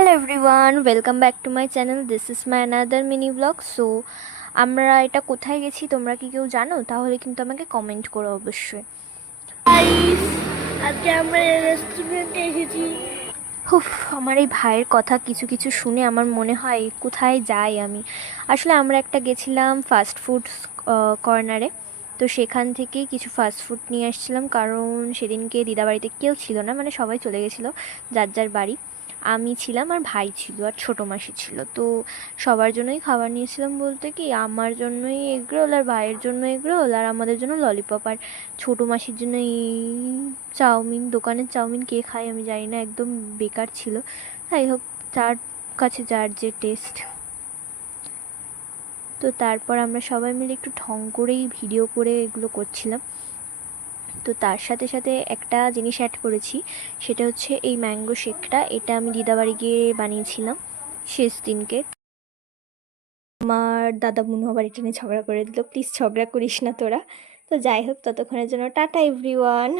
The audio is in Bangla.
Hello everyone, welcome back to my channel. This is my another mini blog. So আমরা এটা কোথায় গেছি তোমরা কি কেউ জানো? তাহলে কিন্তু আমাকে কমেন্ট করো অবশ্যই। আজকে আমরা রেস্টুরেন্টে এসেছি। হুফ, আমার এই ভাইয়ের কথা কিছু কিছু শুনে আমার মনে হয় কোথায় যাই আমি। আসলে আমরা একটা গেছিলাম ফাস্ট ফুড কর্নারে। তো সেখান থেকেই কিছু ফাস্ট ফুড নিয়ে আসছিলাম, কারণ সেদিনকে দিদাবাড়িতে কেউ ছিল না, মানে সবাই চলে গেছিলো যার যার বাড়ি। আমি ছিলাম আর ভাই ছিল আর ছোটো মাসি ছিল। তো সবার জন্যই খাবার নিয়েছিলাম, বলতে কি আমার জন্যই এগরোল আর ভাইয়ের জন্য এগরোল আর আমাদের জন্য ললিপপ আর ছোটো মাসির জন্য এই চাউমিন। দোকানের চাউমিন কে খায় আমি জানি না, একদম বেকার ছিল। যাই হোক, যার কাছে যার যে টেস্ট। তো তারপর আমরা সবাই মিলে একটু ঢং করেই ভিডিও করে এগুলো করছিলাম। তো তার সাথে সাথে একটা জিনিস অ্যাড করেছি, সেটা হচ্ছে এই ম্যাঙ্গো শেকটা। এটা আমি দিদাবাড়ি গিয়ে বানিয়েছিলাম শেষ দিনকে। আমার দাদা মনে হয় বাড়ি টেনে ঝগড়া করে দিল, প্লিজ ঝগড়া করিস না তোরা। তো যাই হোক, ততক্ষণের জন্য টাটা এভরিওয়ান।